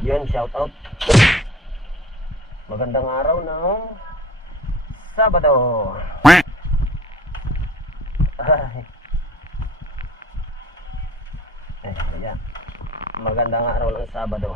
Yun, shout out. Magandang araw ng Sabado. Ay. Ayan. Magandang araw ng Sabado.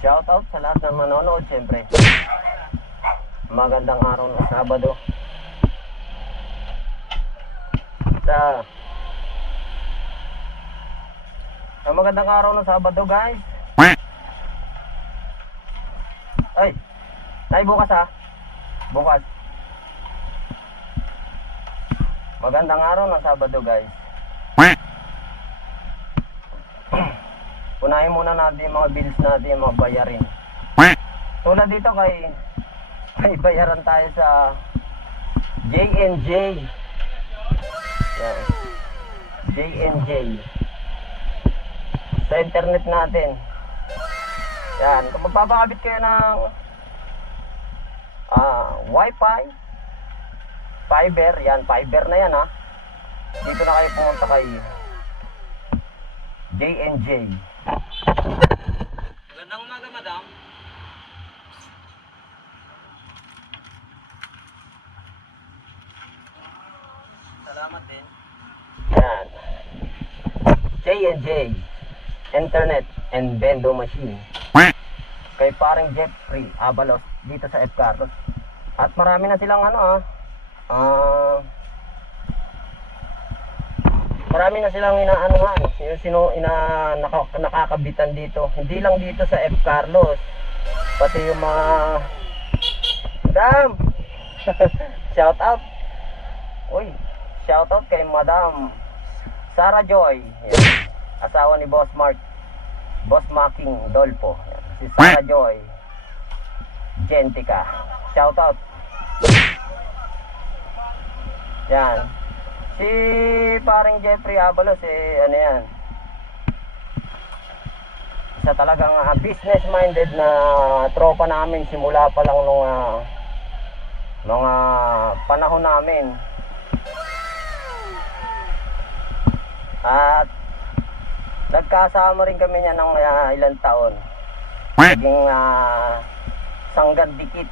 Shout out sa lahat ng manonood, syempre. Magandang araw ng Sabado. Magandang araw ng Sabado, guys. Ay, bukas ha. Bukas. Magandang araw ng Sabado, guys. Unahin muna natin yung mga bills natin, yung mga bayarin. Tulad dito kay bayaran tayo sa J&J. Yan. J&J. Sa internet natin. Yan. Kung magpapakabit kayo ng Wi-Fi, fiber, yan, fiber na yan ha. Dito na kayo pumunta kay J&J. Magandang umaga, madam. Salamat din. Yan. J&J Internet and Vendo Machine. Kay parang Jeffrey Abalos dito sa F. Carlos. At marami na silang marami na silang nakakabitan dito. Hindi lang dito sa F. Carlos. Pati yung mga Madam. Shout out. Uy, shout out kay Madam Sarah Joy. Yan. Asawa ni Boss Mark. Boss Making Dolpo. Yan. Si Sarah Joy Gentica. Shout out. Yan. Si paring Jeffrey Abalos ano yan, isa talagang business minded na tropa namin simula pa lang nung mga panahon namin. At nagkasama rin kami niya ng ilang taon. Naging sanggan dikit.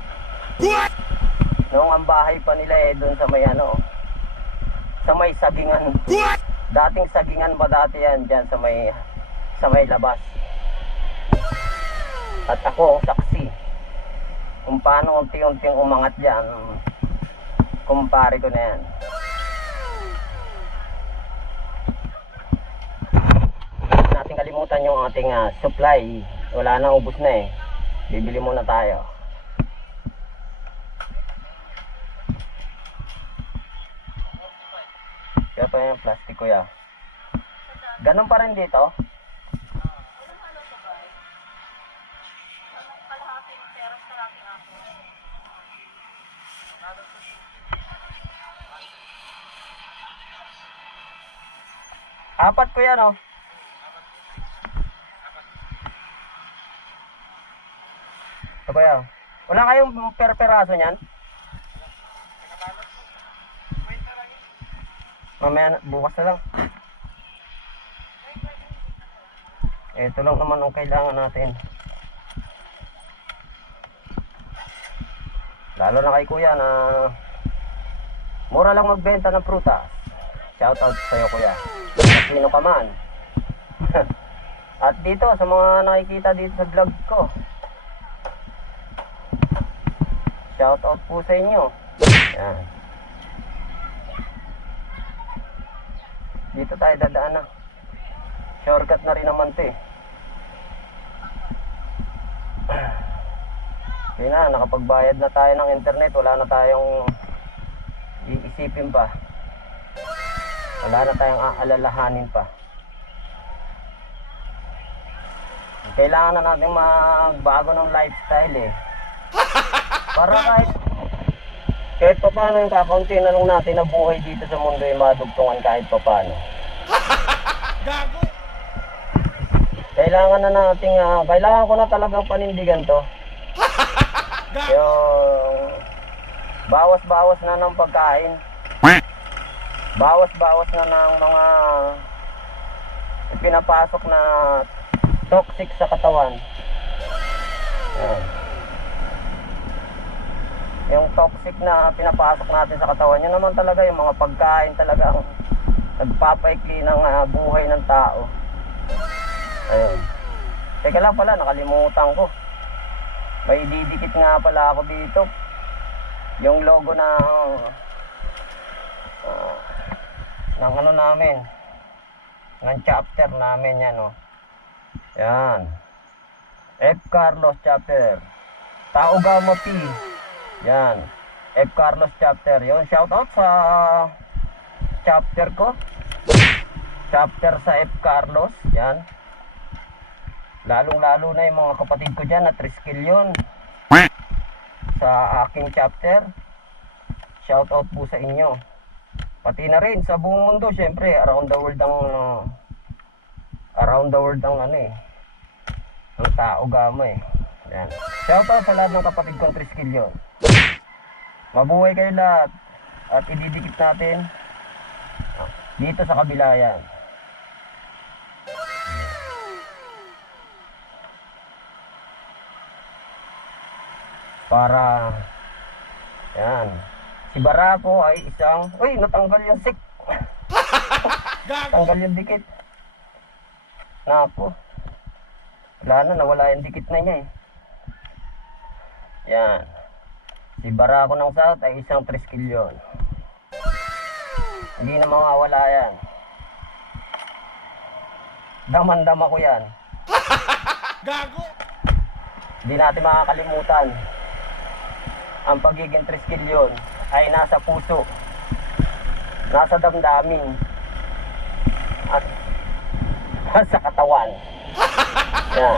Noong ang bahay pa nila doon sa may sa may sagingan. Dating sagingan ba dati yan dyan sa may labas. At ako ang saksi kung paano unti-unting umangat dyan. Kumpare ko na yan. Natin kalimutan yung ating supply. Wala na, ubos na bibili muna tayo. Kaya pa yung plastic ko ya. Ganun pa rin dito. Apat ko yan Ito kuya. Wala kayong per-peraso niyan? Mamaya bukas na lang. Ito lang naman ang kailangan natin. Lalo na kay kuya na mura lang magbenta ng prutas. Shout out sa'yo kuya. Sino ka man. At dito sa mga nakikita dito sa vlog ko, shout out po sa inyo. Yan. Dito tayo dadaan na. Shortcut na rin naman ito Kaya na, nakapagbayad na tayo ng internet. Wala na tayong iisipin pa. Wala na tayong aalalahanin pa. Kailangan na natin magbago ng lifestyle Para kahit pa paano yung kakaunti na lang natin na buhay dito sa mundo ay madugtungan kahit pa paano. Gago! Kailangan na nating, kailangan ko na talagang panindigan to. Yung bawas-bawas na ng pagkain. Bawas-bawas na ng mga ipinapasok na toxic sa katawan. Yan. Yung toxic na pinapasok natin sa katawan, yun naman talaga yung mga pagkain talaga ang nagpapaikli ng buhay ng tao. Ayun. Teka lang pala, nakalimutan ko. May didikit nga pala ako dito. Yung logo ng ano namin. Ng chapter namin yan, oh. Yan. F. Carlos chapter. Tao Gama P. Yan. F. Carlos chapter. Yun, shoutout sa chapter ko. Chapter sa F. Carlos. Yan. Lalong-lalo na yung mga kapatid ko dyan na triskill yun. Sa aking chapter. Shoutout po sa inyo. Pati na rin sa buong mundo, syempre, around the world ang ano eh. Ang Tao Gama eh. Yan. Shoutout sa lahat ng kapatid kong triskill yun. Mabuhay kayo lahat. At ididikit natin dito sa kabila yan. Para yan. Si Barako ay isang, uy, natanggal yung sik. Tanggal yung dikit. Napo. Wala na, nawala yung dikit na niya eh. Yan. Si Barako ng South ay isang triskilyon. Hindi na mawawala yan. Daman-dama ko yan. Gago! Hindi natin makakalimutan. Ang pagiging triskilyon ay nasa puso, nasa damdamin, at nasa katawan. Yan.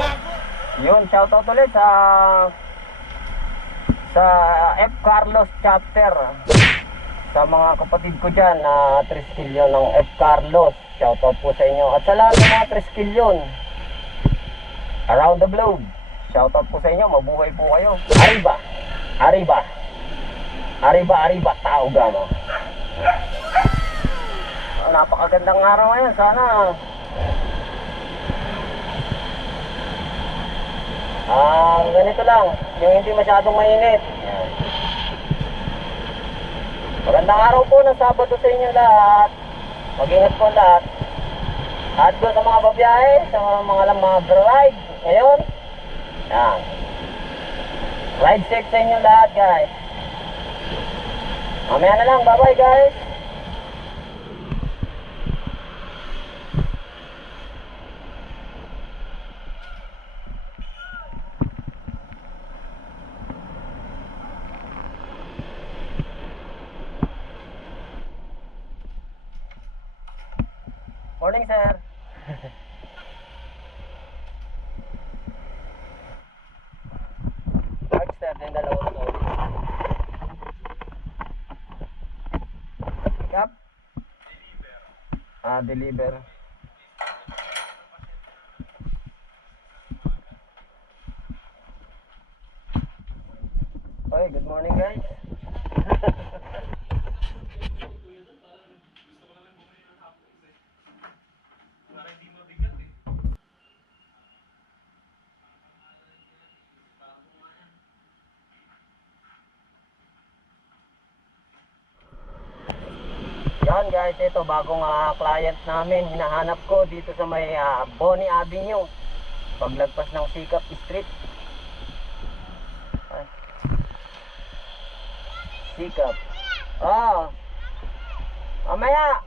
Yun, shoutout ulit sa F. Carlos chapter. Sa mga kapatid ko dyan na triskilyon ng F. Carlos, shoutout po sa inyo. At sa lahat ng mga triskilyon around the globe, shoutout po sa inyo. Mabuhay po kayo. Arriba! Arriba! Arriba, arriba, Tao Gama. Napakagandang araw ngayon. Sana ganito lang, yung hindi masyadong mainit. Yan. Magandang araw po ng Sabado sa inyo lahat. Mag-ingat po lahat. At doon sa mga babiyahe, sa mga ride ngayon. Yan. Ride safe sa inyo lahat, guys. Mamaya na lang, bye-bye guys. Morning, sir. Mark, sir, din dalawang to. Pick up? Deliver. Okay, good morning, guys. Yan guys, ito bagong client namin, hinahanap ko dito sa may Bonnie Avenue, paglagpas ng Sikap Street. Ay. Sikap. Mamaya.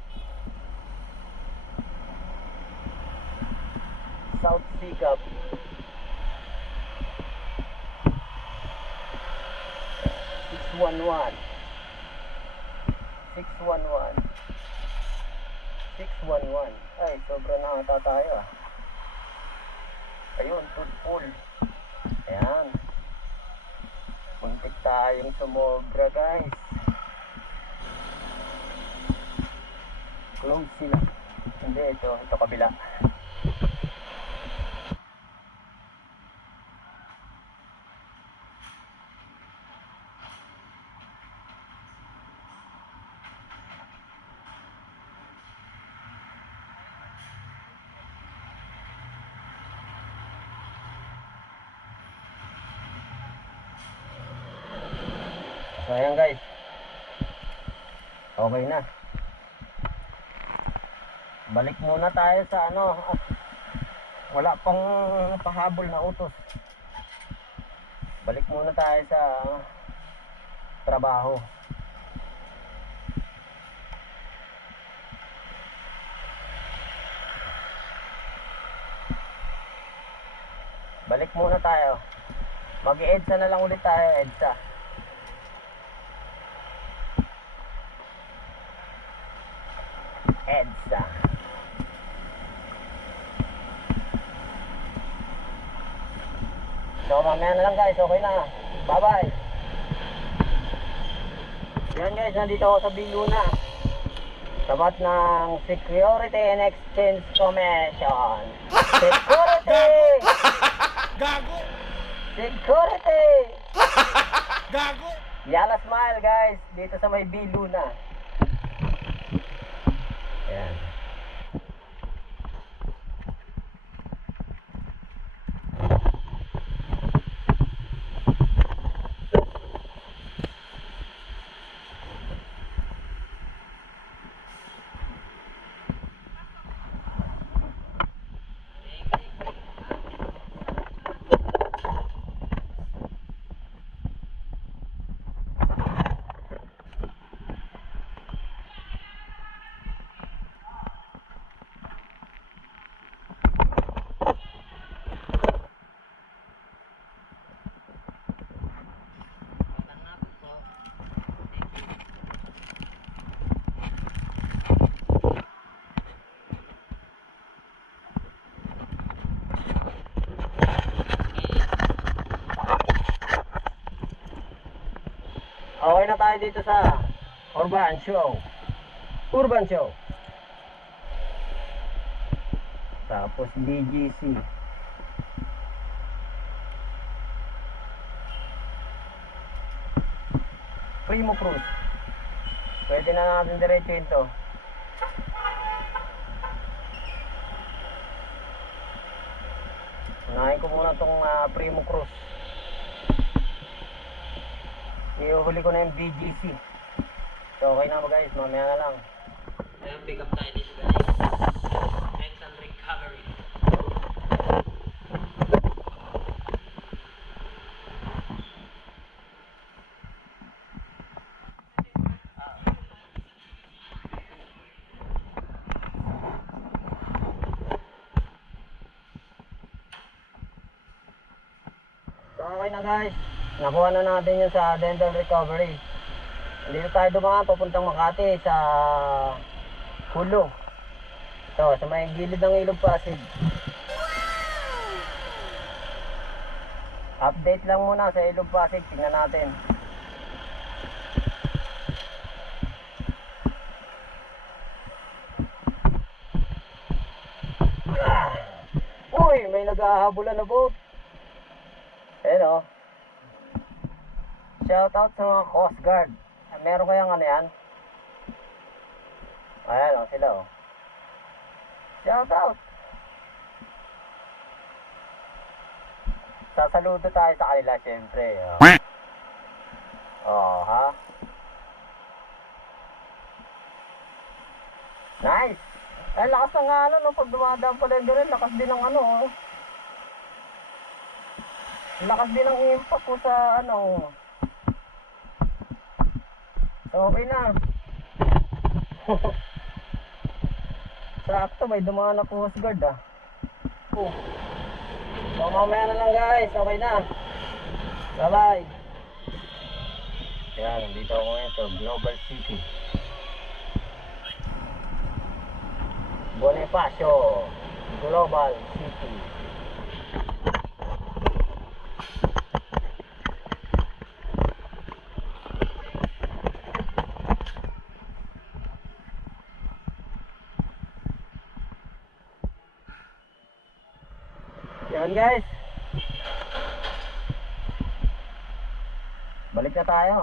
South Sikap. (611) 611. Ay, sobra na ata tayo ah. Ayun, full. Ayan. Muntik tayong sumobra, guys. Close sila. Hindi, ito kabila. So ayan guys. Okay na. Balik muna tayo sa ano. Wala pang pahabol na utos. Balik muna tayo sa trabaho. Balik muna tayo. Mag-EDSA na lang ulit tayo, EDSA. EDSA. So mamaya na lang guys, okay na. Bye bye. Yan guys, nandito ako sa Biluna. Tapat ng Security and Exchange Commission. Security! Gago! Security! Gago! Yala smile guys, dito sa may Biluna. Ayan. Okay na tayo dito sa Urban Show. Urban Show. Tapos BGC. Primo Cruz. Pwede na natin diretsuhin to. Unahin ko muna tong Primo Cruz. Iuhuli ko na yung BGC. So okay na guys, mamaya na lang. Ayan, pick up tayo dito guys. Instant recovery. So okay na guys. Nakuha na natin yun sa dental recovery. Dito tayo dumaan papuntang Makati sa Hulo. So sa may gilid ng Ilog Pasig. Update lang muna sa Ilog Pasig. Tingnan natin. Uy, may naghahabulan na boat. Ayan o. Shout out sa mga Coast Guard. Meron kayang ano yan? Ayan o, sila o. Shout out. Sasaludo tayo sa kanila syempre. Oh, ha? Nice. Ay, lakas ng ano, no? Pag dumadaan pala yung ganun, lakas din ng ano, oh. Lakas din ng impact ko sa ano. So, okay na. Sakto, may dumaan na Coast Guard, ah. Oh. So, mamaya na lang guys. Okay na. Bye-bye. Yan, nandito ako ngayon sa Global City. Bonifacio Global City. Yan guys. Balik na tayo.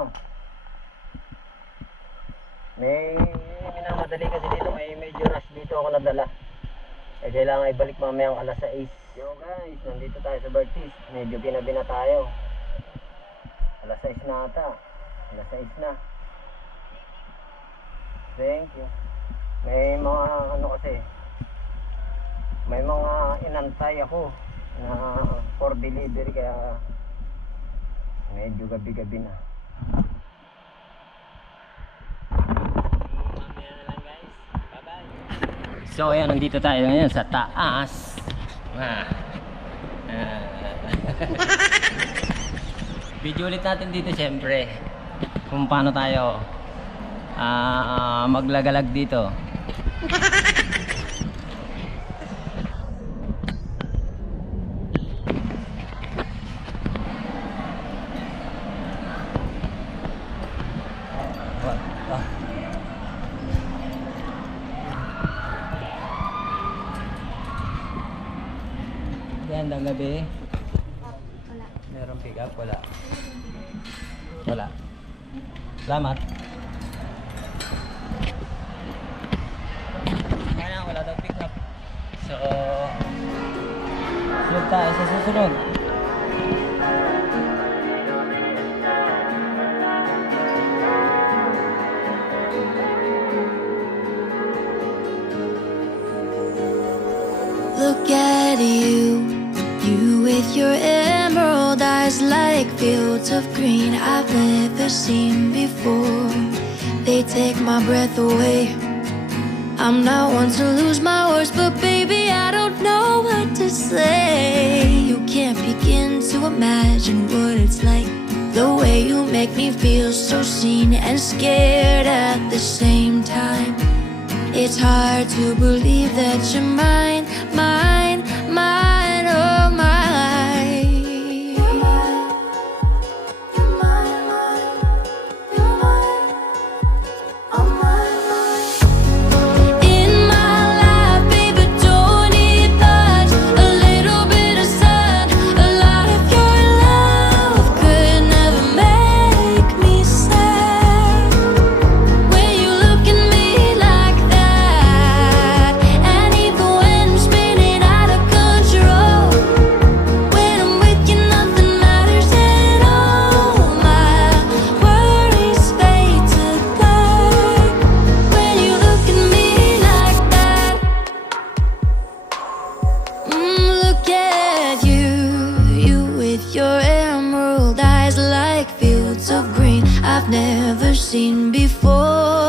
May minamadali kasi dito, may medyo rush dito ako nadala. Eh kailangan ibalik mamayang alas 6. Yo guys, nandito tayo sa Bertis. Medyo pinabi na tayo. Alas 6 na ata. Alas 6 na. Thank you. May mga ano kasi, may mga inantay ako na for delivery kaya medyo gabi-gabi na. Mamaya na lang guys. Bye-bye. So ayan, nandito tayo ngayon sa taas. Video ulit natin dito syempre kung paano tayo maglagalag dito. Yan lang gabi. Wala. Merong pick up? Wala. Wala. Salamat. Kaya wala daw pick up. So, sunod tayo sa susunod. Look at you, you with your emerald eyes like fields of green I've never seen before. They take my breath away. I'm not one to lose my words, but baby, I don't know what to say. You can't begin to imagine what it's like. The way you make me feel so seen and scared at the same time. It's hard to believe that you're mine, mine, mine, oh mine. You're mine, you're mine, mine, you're mine, oh mine, mine. In my life, baby, don't need much. A little bit of sun, a lot of your love could never make me sad. When you look at me like that, and even when I'm spinning out of control, when I'm with you, nothing matters at all. My worries fade to black when you look at me like that. Look at you, you with your emerald eyes like fields of green I've never seen before.